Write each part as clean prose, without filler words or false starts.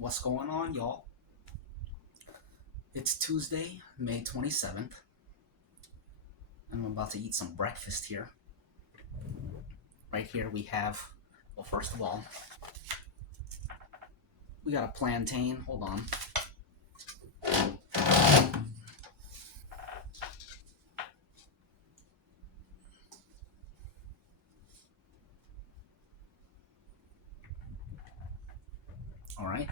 What's going on, y'all? It's Tuesday, May 27th, and I'm about to eat some breakfast here. Right here we have, well, first of all, we got a plantain. Hold on. All right.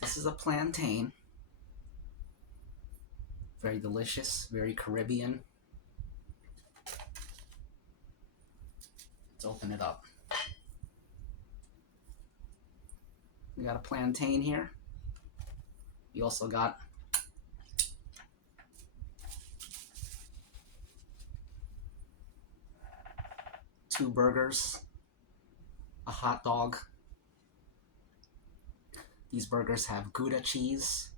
This is a plantain. Very delicious, very Caribbean. Let's open it up. We got a plantain here. We also got two burgers, a hot dog. These burgers have Gouda cheese,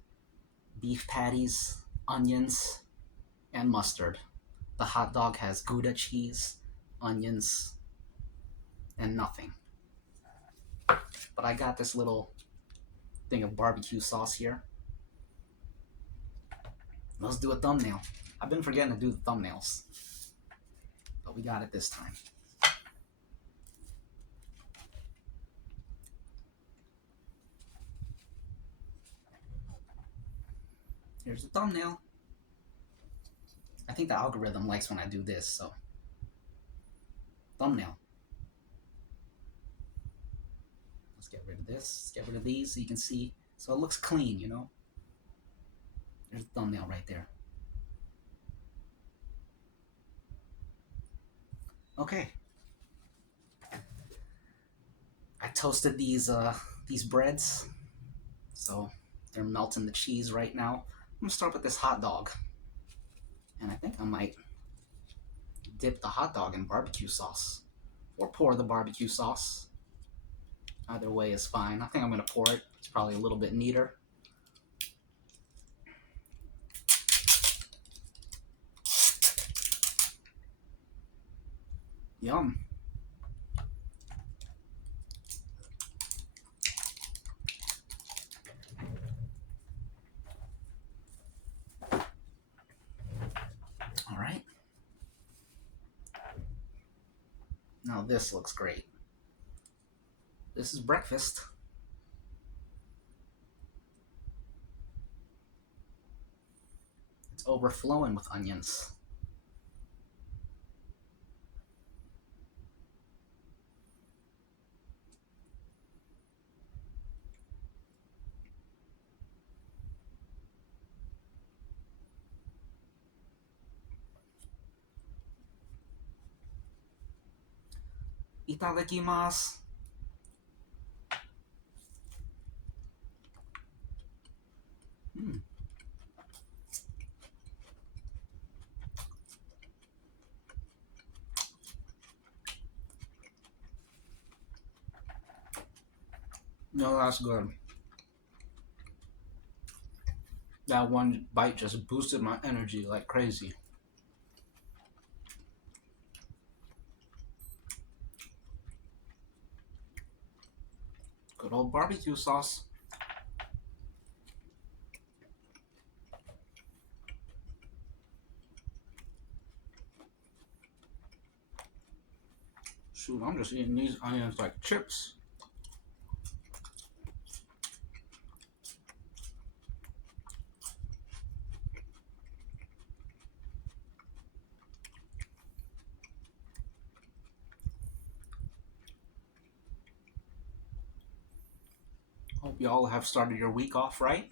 beef patties, onions, and mustard. The hot dog has Gouda cheese, onions, and nothing. But I got this little thing of barbecue sauce here. Let's do a thumbnail. I've been forgetting to do the thumbnails, but we got it this time. Here's the thumbnail. I think the algorithm likes when I do this, so thumbnail. Let's get rid of this. Let's get rid of these so you can see. So it looks clean, you know? There's the thumbnail right there. Okay. I toasted these breads, so they're melting the cheese right now. I'm gonna start with this hot dog, and I think I might dip the hot dog in barbecue sauce, or pour the barbecue sauce. Either way is fine. I think I'm gonna pour it. It's probably a little bit neater. Yum. All right. Now this looks great. This is breakfast. It's overflowing with onions. Itadakimasu. No, that's good. That one bite just boosted my energy like crazy. Good old barbecue sauce. Shoot, I'm just eating these onions like chips. Hope y'all have started your week off right.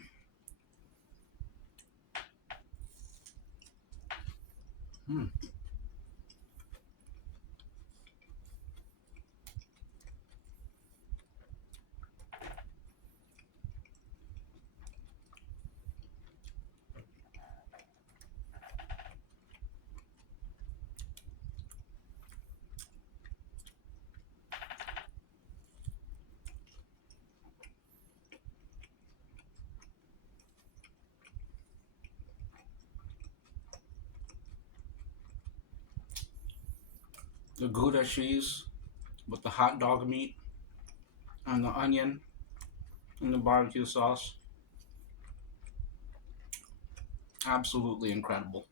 The Gouda cheese with the hot dog meat. and the onion and the barbecue sauce. Absolutely incredible.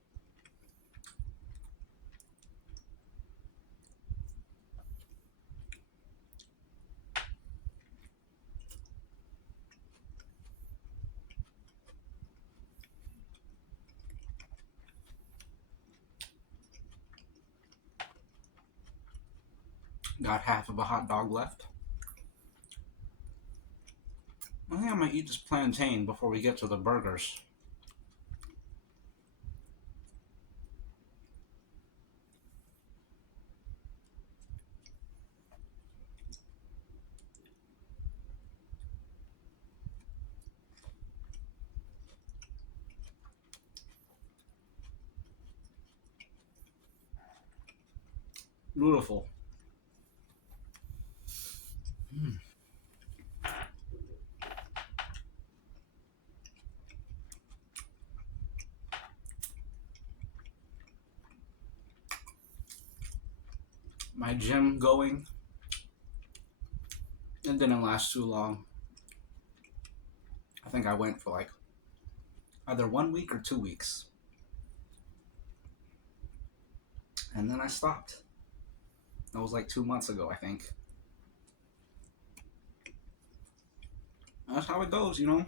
Got half of a hot dog left. I think I might eat this plantain before we get to the burgers. Beautiful. My gym going, it didn't last too long. I think I went for like either 1 week or 2 weeks. And then I stopped. That was like 2 months ago, I think. That's how it goes, you know?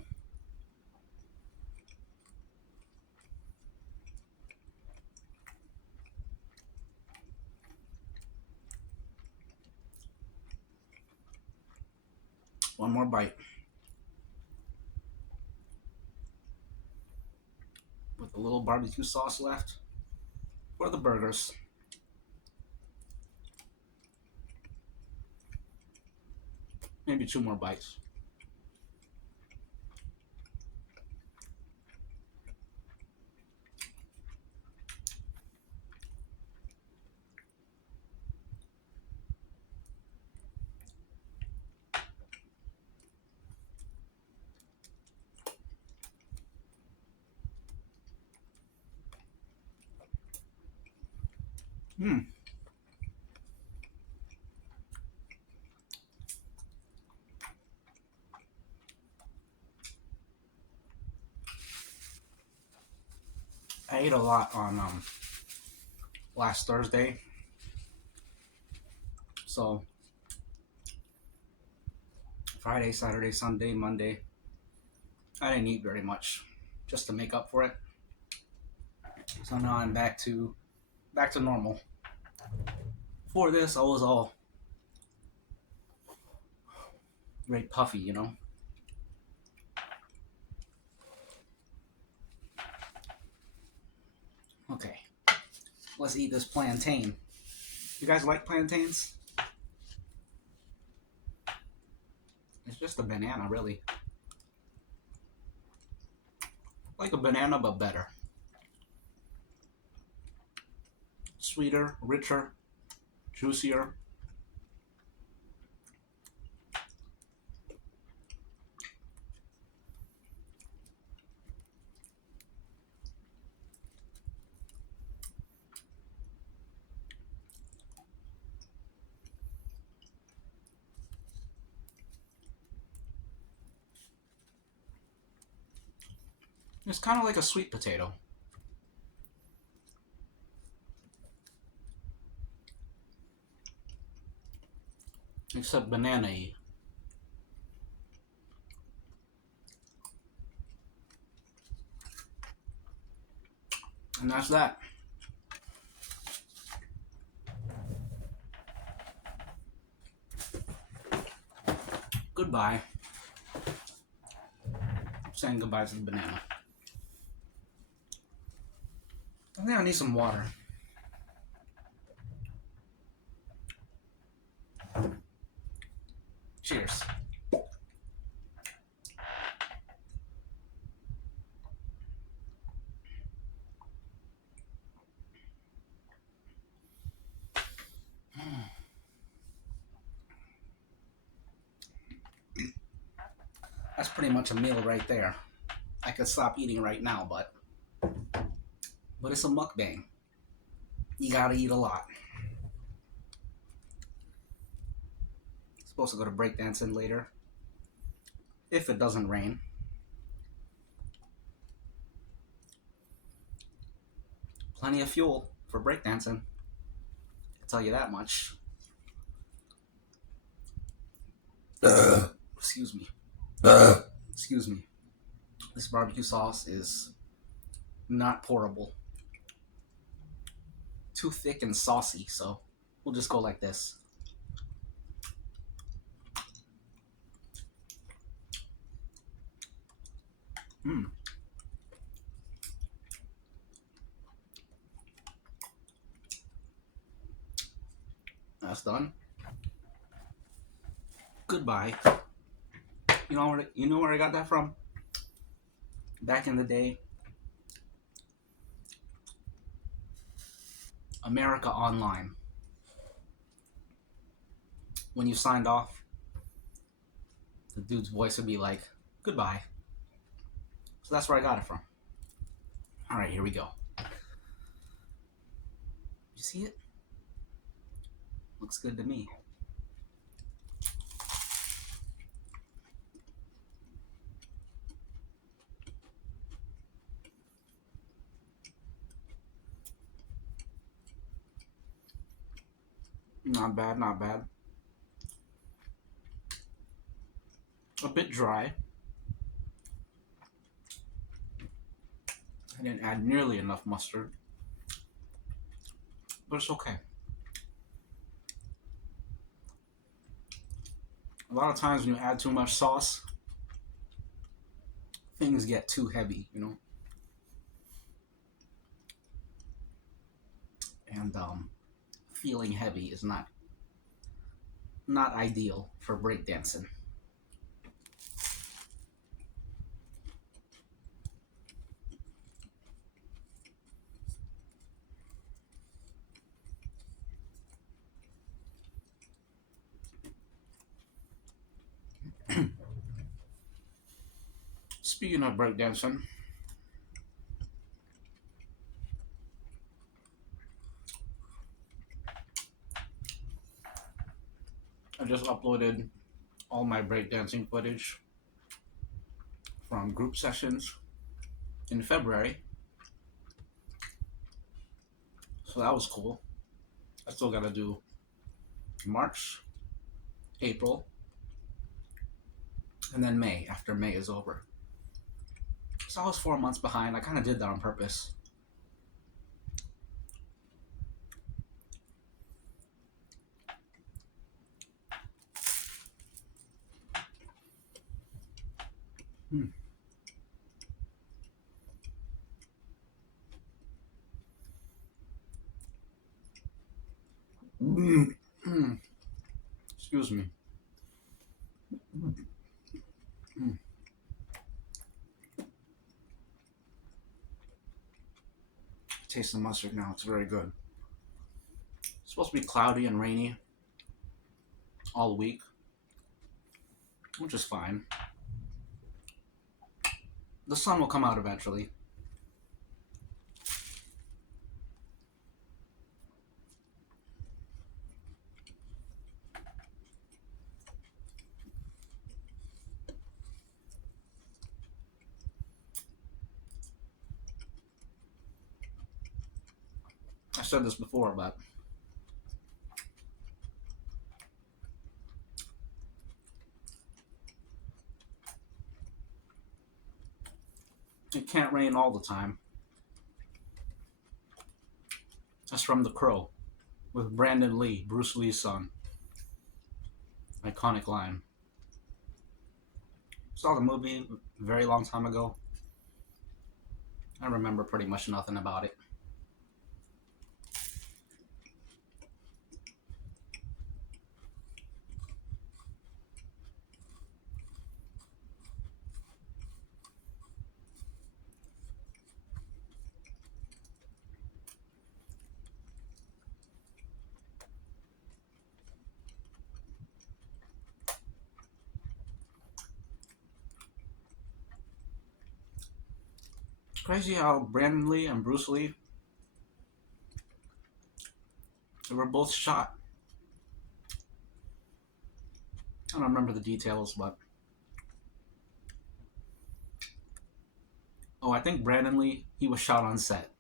One more bite. With a little barbecue sauce left for the burgers. Maybe 2 more bites. Hmm. I ate a lot on last Thursday. So Friday, Saturday, Sunday, Monday, I didn't eat very much just to make up for it. So now I'm back to normal. Before this, I was all very puffy, you know. Okay, let's eat this plantain. You guys like plantains? It's just a banana, really. Like a banana, but better. Sweeter, richer, juicier. It's kind of like a sweet potato. Except banana-y. And that's that. Goodbye. Saying goodbye to the banana. I think I need some water. Cheers. That's pretty much a meal right there. I could stop eating right now, but it's a mukbang. You gotta eat a lot. Supposed to go to breakdancing later, if it doesn't rain. Plenty of fuel for breakdancing. I'll tell you that much. Excuse me. Excuse me. This barbecue sauce is not pourable. Too thick and saucy, so we'll just go like this. Mmm. That's done. Goodbye. You know where I got that from? Back in the day, America Online. When you signed off, the dude's voice would be like, "Goodbye." So that's where I got it from. All right, here we go. You see it? Looks good to me. Not bad, not bad. A bit dry. I didn't add nearly enough mustard, but it's okay. A lot of times when you add too much sauce, things get too heavy, you know? And feeling heavy is not ideal for breakdancing. Speaking of breakdancing, I just uploaded all my breakdancing footage from group sessions in February. So that was cool. I still gotta do March, April, and then May after May is over. So I was 4 months behind. I kind of did that on purpose. Excuse me. Taste the mustard now. It's very good. It's supposed to be cloudy and rainy all week, which is fine. The sun will come out eventually. I said this before, but it can't rain all the time. That's from The Crow with Brandon Lee, Bruce Lee's son. Iconic line. Saw the movie a very long time ago. I remember pretty much nothing about it. Crazy how Brandon Lee and Bruce Lee, they were both shot. I don't remember the details, but oh, I think Brandon Lee, he was shot on set.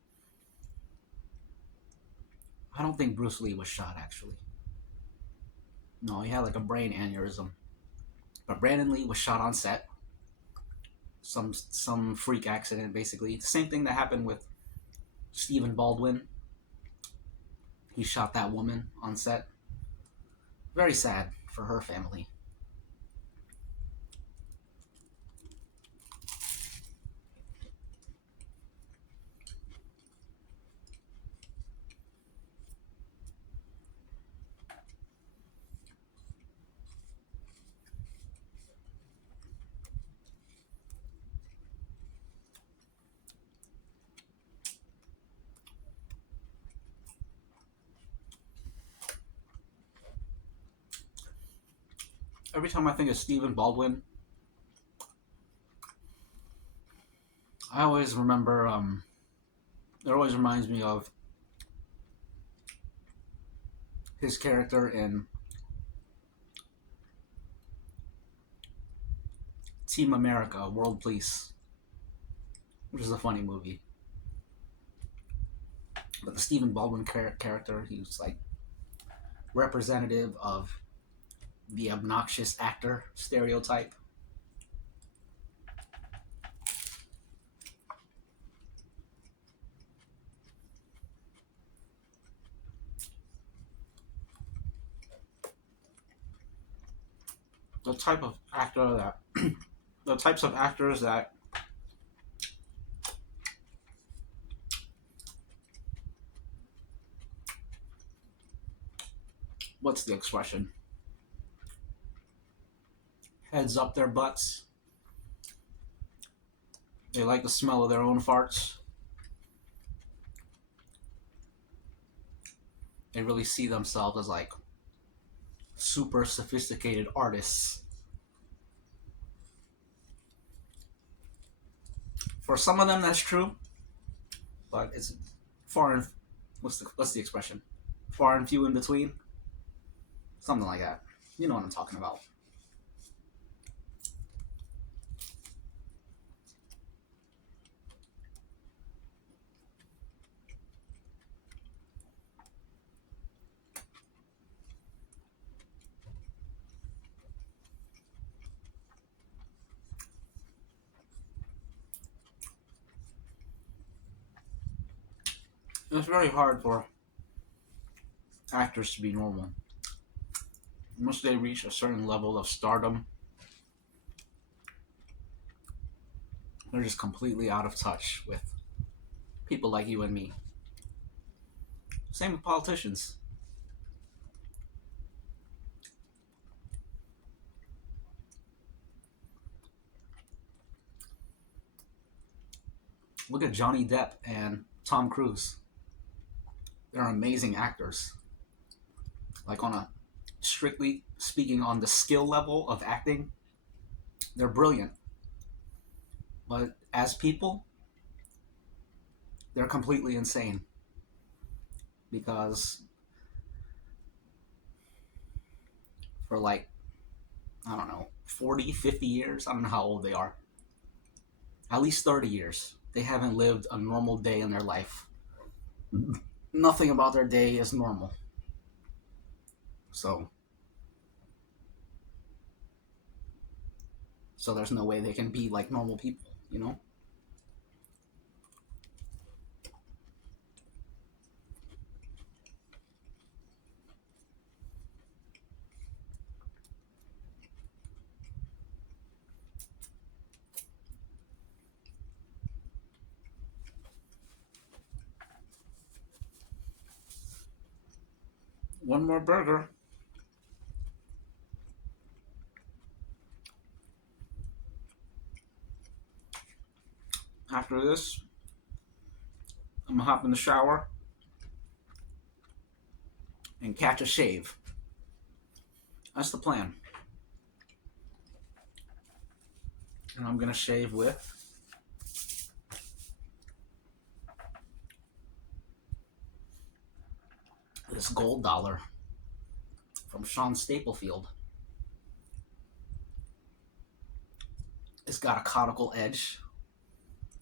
I don't think Bruce Lee was shot actually. No, he had like a brain aneurysm. But Brandon Lee was shot on set. Some freak accident, basically. The same thing that happened with Stephen Baldwin. He shot that woman on set. Very sad for her family. Every time I think of Stephen Baldwin, I always remember. It always reminds me of his character in Team America: World Police, which is a funny movie. But the Stephen Baldwin character, he was like representative of the obnoxious actor stereotype. The type of actor that, the types of actors that what's the expression? Heads up their butts. They like the smell of their own farts. They really see themselves as like super sophisticated artists. For some of them, that's true, but it's far and what's the expression? Far and few in between, something like that. You know what I'm talking about. It's very hard for actors to be normal. Once they reach a certain level of stardom, they're just completely out of touch with people like you and me. Same with politicians. Look at Johnny Depp and Tom Cruise. They're amazing actors. Like on a strictly speaking on the skill level of acting, they're brilliant. But as people, they're completely insane because for like, I don't know, 40, 50 years, I don't know how old they are, at least 30 years, they haven't lived a normal day in their life. Nothing about their day is normal. So, so there's no way they can be like normal people, you know? One more burger. After this, I'm gonna hop in the shower and catch a shave. That's the plan. And I'm gonna shave with this gold dollar from Sean Staplefield. It's got a conical edge,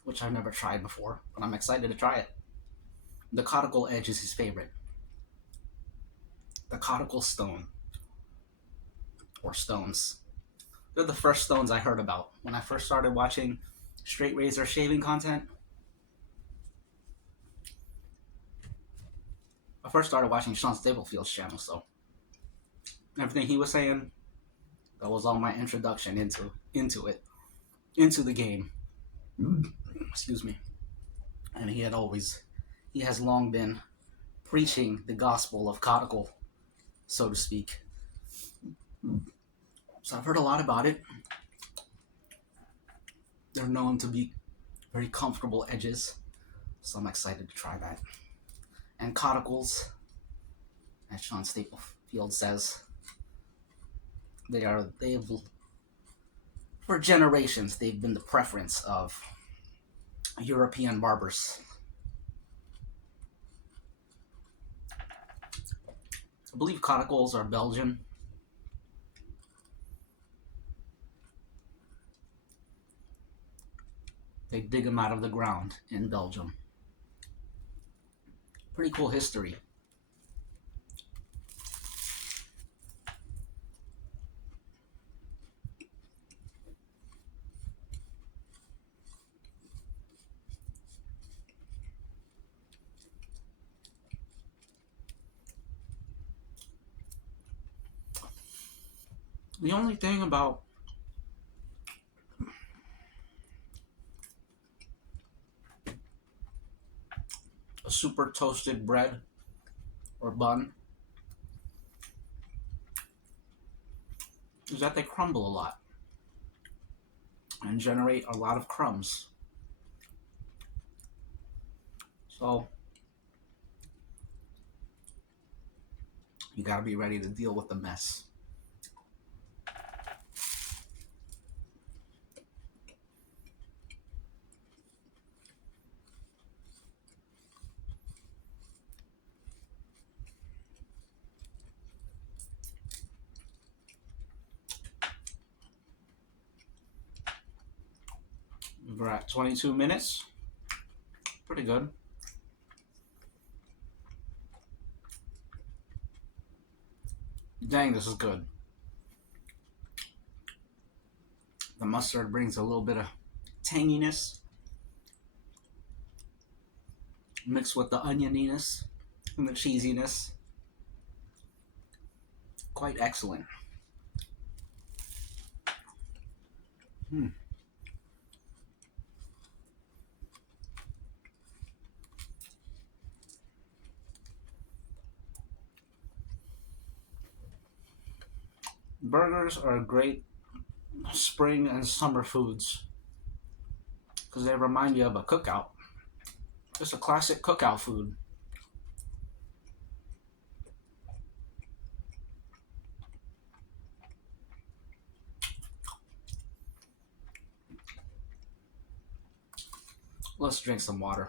which I've never tried before, but I'm excited to try it. The conical edge is his favorite. The conical stone, or stones. They're the first stones I heard about when I first started watching straight razor shaving content. I first started watching Sean Staplefield's channel, so everything he was saying, that was all my introduction into it, into the game. Excuse me. And he has long been preaching the gospel of conical, so to speak. So I've heard a lot about it. They're known to be very comfortable edges, so I'm excited to try that. And coticles, as Sean Staplefield says, they've for generations they've been the preference of European barbers. I believe coticles are Belgian. They dig them out of the ground in Belgium. Pretty cool history. The only thing about a super toasted bread or bun is that they crumble a lot and generate a lot of crumbs. So you gotta be ready to deal with the mess. We're at 22 minutes. Pretty good. Dang, this is good. The mustard brings a little bit of tanginess mixed with the onioniness and the cheesiness. Quite excellent. Burgers are great spring and summer foods because they remind you of a cookout. It's a classic cookout food. Let's drink some water.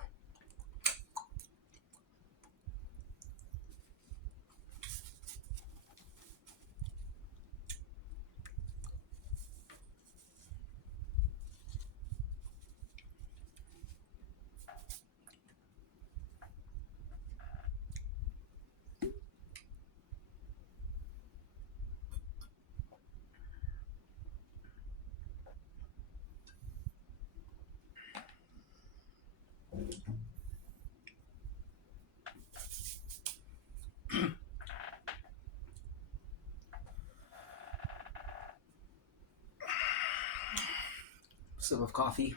Sip of coffee.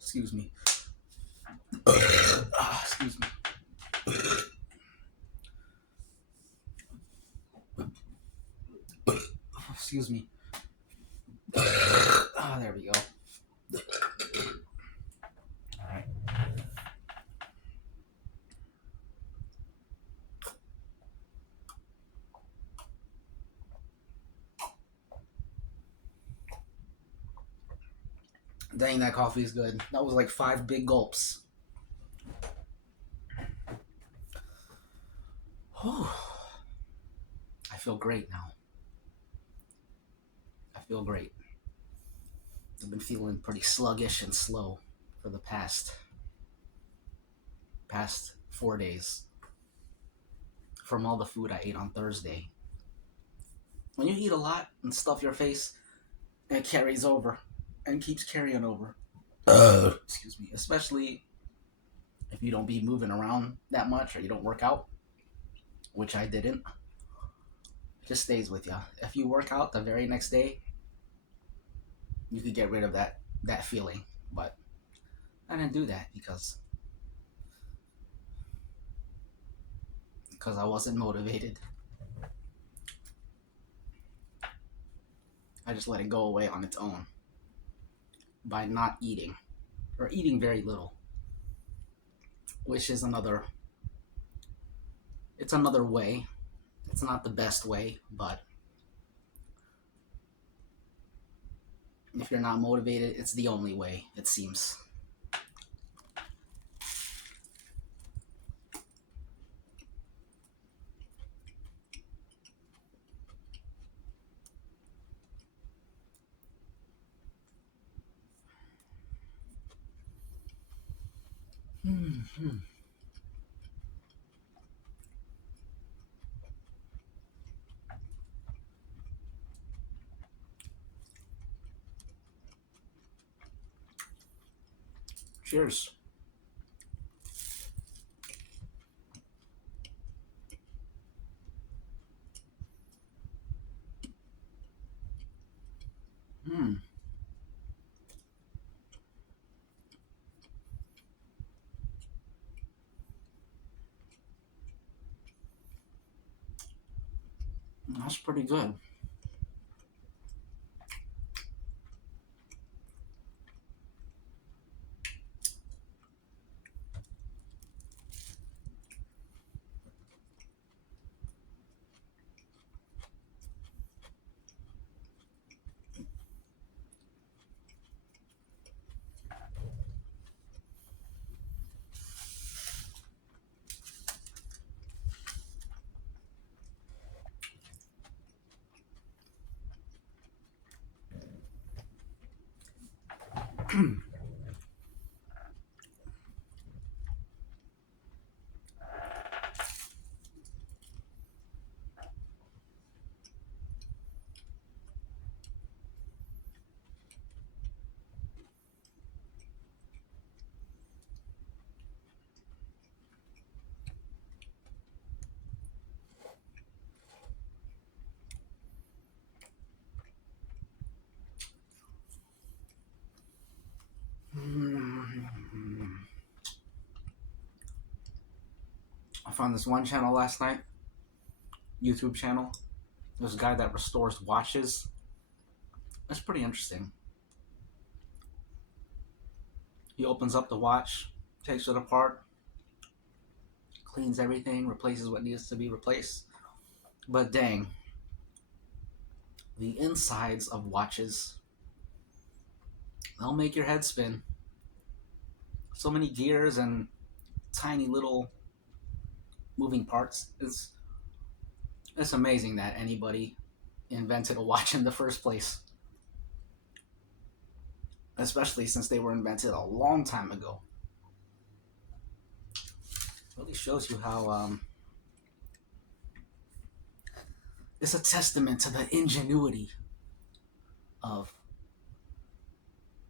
Excuse me. Excuse me. Excuse me. There we go. All right. Dang, that coffee is good. That was like 5 big gulps. Whew. feel great now. I feel great. I've been feeling pretty sluggish and slow for the past 4 days from all the food I ate on Thursday. When you eat a lot and stuff your face, it carries over and keeps carrying over. Excuse me. Especially if you don't be moving around that much or you don't work out, which I didn't. It just stays with you. If you work out the very next day, you could get rid of that feeling. But I didn't do that because I wasn't motivated. I just let it go away on its own by not eating or eating very little, which is another way. It's not the best way, but if you're not motivated, it's the only way, it seems. Mm-hmm. Cheers. Mm. That's pretty good. I found this one channel last night, YouTube channel. This guy that restores watches. It's pretty interesting. He opens up the watch, takes it apart, cleans everything, replaces what needs to be replaced. But dang, the insides of watches, they'll make your head spin. So many gears and tiny little moving parts. It's amazing that anybody invented a watch in the first place. Especially since they were invented a long time ago. Really shows you how it's a testament to the ingenuity of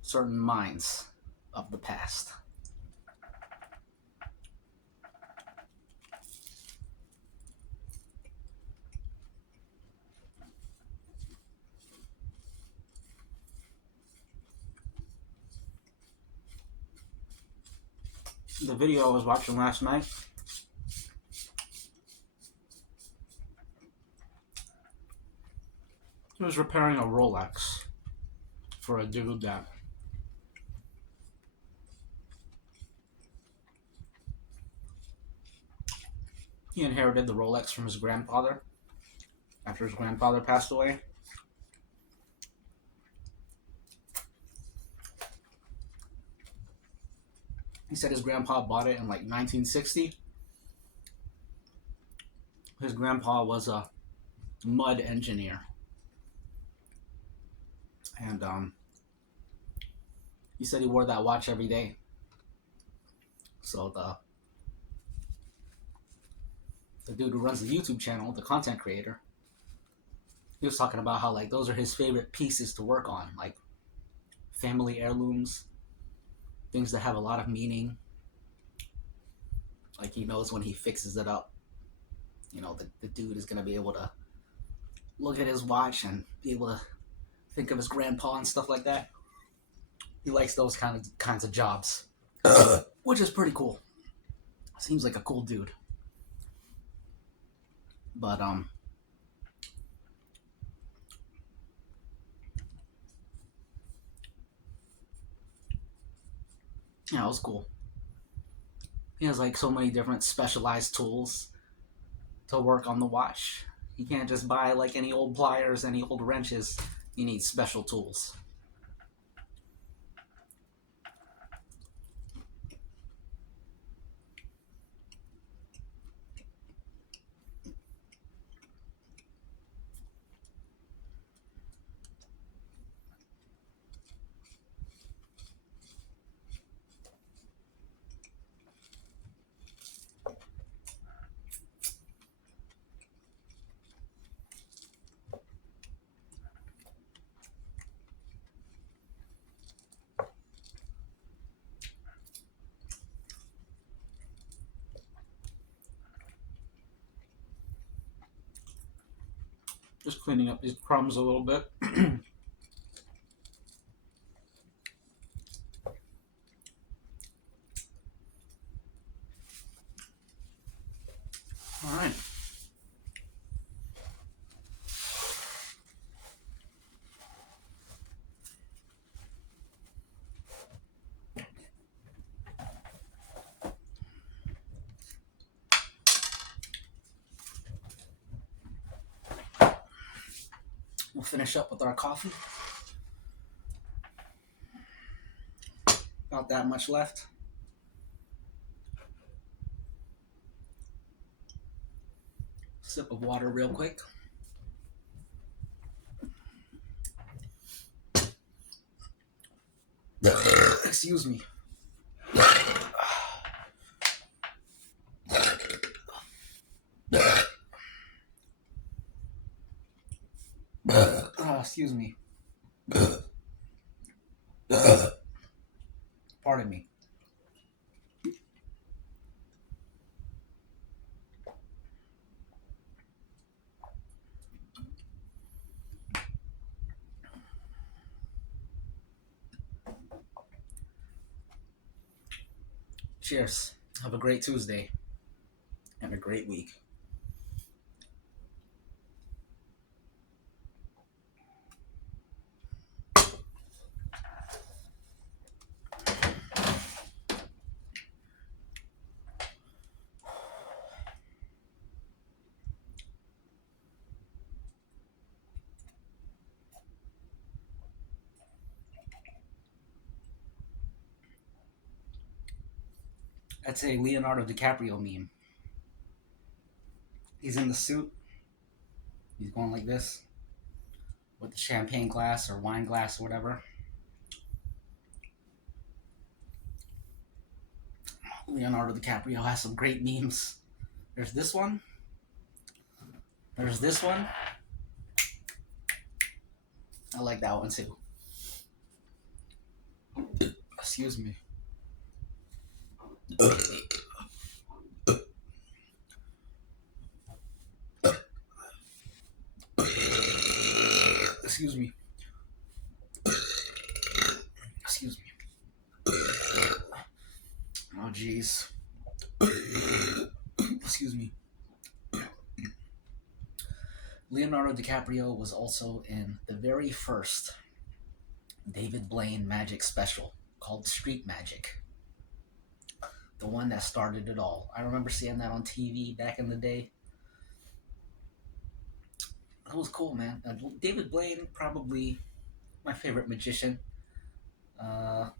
certain minds of the past. The video I was watching last night, he was repairing a Rolex for a dude that he inherited the Rolex from his grandfather after his grandfather passed away. He said his grandpa bought it in like 1960. His grandpa was a mud engineer, and he said he wore that watch every day. So the dude who runs the YouTube channel, the content creator, he was talking about how like those are his favorite pieces to work on, like family heirlooms, things that have a lot of meaning. Like he knows when he fixes it up, the dude is gonna be able to look at his watch and be able to think of his grandpa and stuff like that. He likes those kinds of jobs, which is pretty cool. Seems like a cool dude. But yeah, it was cool. He has like so many different specialized tools to work on the watch. You can't just buy like any old pliers, any old wrenches. You need special tools. Just cleaning up these crumbs a little bit. All right. We'll finish up with our coffee. Not that much left. Sip of water real quick. Excuse me. Excuse me. Pardon me. Cheers. Have a great Tuesday and a great week. That's a Leonardo DiCaprio meme. He's in the suit. He's going like this with the champagne glass or wine glass or whatever. Leonardo DiCaprio has some great memes. There's this one. There's this one. I like that one too. Excuse me. Excuse me. Excuse me. Oh, jeez. Excuse me. Leonardo DiCaprio was also in the very first David Blaine magic special called Street Magic. The one that started it all. I remember seeing that on TV back in the day. That was cool, man. David Blaine, probably my favorite magician. Uh,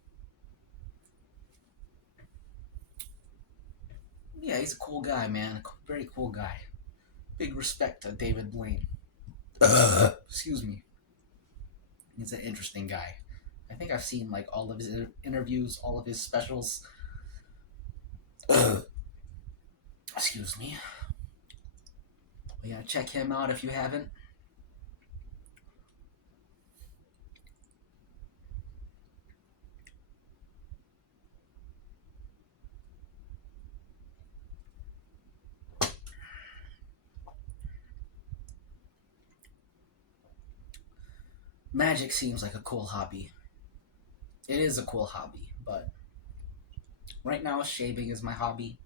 yeah, he's a cool guy, man. Very cool guy. Big respect to David Blaine. Excuse me. He's an interesting guy. I think I've seen like all of his interviews, all of his specials. Excuse me. But yeah, check him out if you haven't. Magic seems like a cool hobby. It is a cool hobby, but right now shaving is my hobby.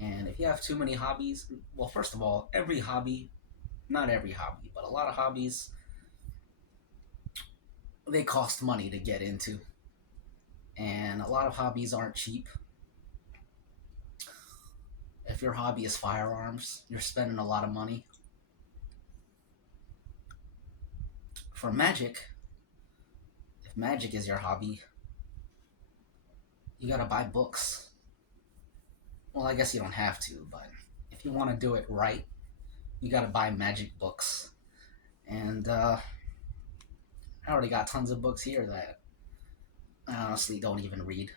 And if you have too many hobbies, well, first of all, every hobby, not every hobby, but a lot of hobbies, they cost money to get into. And a lot of hobbies aren't cheap. If your hobby is firearms, you're spending a lot of money. For magic, if magic is your hobby, you gotta buy books. Well, I guess you don't have to, but if you want to do it right, you gotta buy magic books. And I already got tons of books here that I honestly don't even read.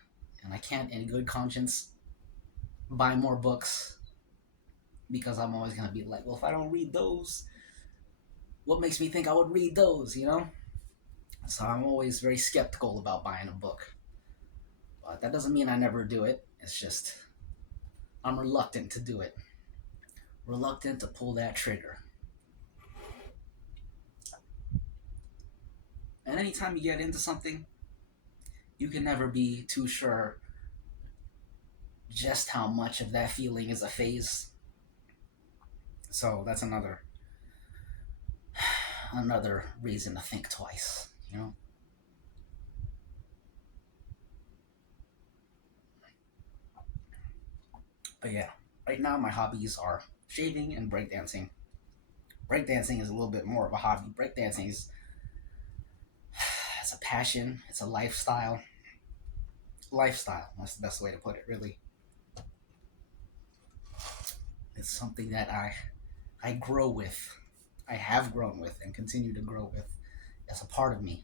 And I can't, in good conscience, buy more books because I'm always gonna be like, well, if I don't read those, what makes me think I would read those, you know? So I'm always very skeptical about buying a book. But that doesn't mean I never do it. It's just I'm reluctant to do it. Reluctant to pull that trigger. And anytime you get into something, you can never be too sure just how much of that feeling is a phase. So that's another reason to think twice, you know? But yeah, right now my hobbies are shaving and breakdancing. Breakdancing is a little bit more of a hobby. Breakdancing is it's a passion, it's a lifestyle. Lifestyle, that's the best way to put it, really. It's something that I grow with. I have grown with and continue to grow with as a part of me.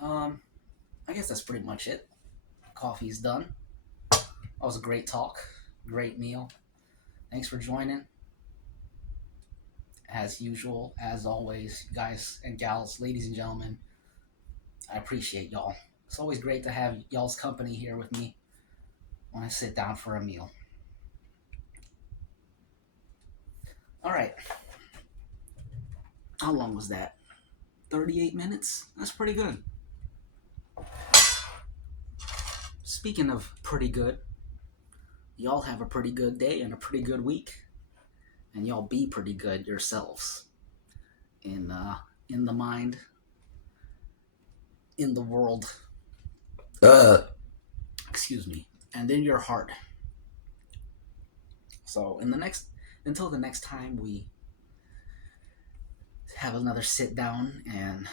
Um, I guess that's pretty much it. Coffee's done. That was a great talk, great meal. Thanks for joining. As usual, as always, guys and gals, ladies and gentlemen, I appreciate y'all. It's always great to have y'all's company here with me when I sit down for a meal. All right. How long was that? 38 minutes? That's pretty good. Speaking of pretty good, y'all have a pretty good day and a pretty good week. And y'all be pretty good yourselves in the mind, in the world, excuse me, and in your heart. So until the next time we have another sit down and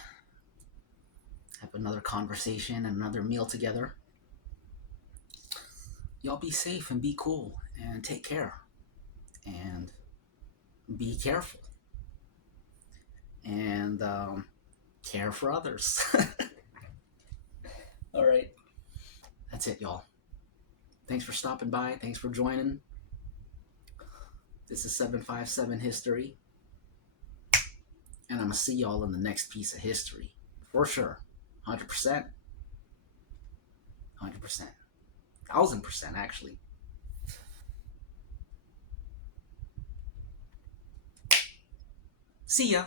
have another conversation and another meal together, y'all be safe and be cool and take care and be careful and care for others. All right. That's it, y'all. Thanks for stopping by. Thanks for joining. This is 757 History. And I'm going to see y'all in the next piece of history. For sure. 100%. 100%. 1000%, actually. See ya.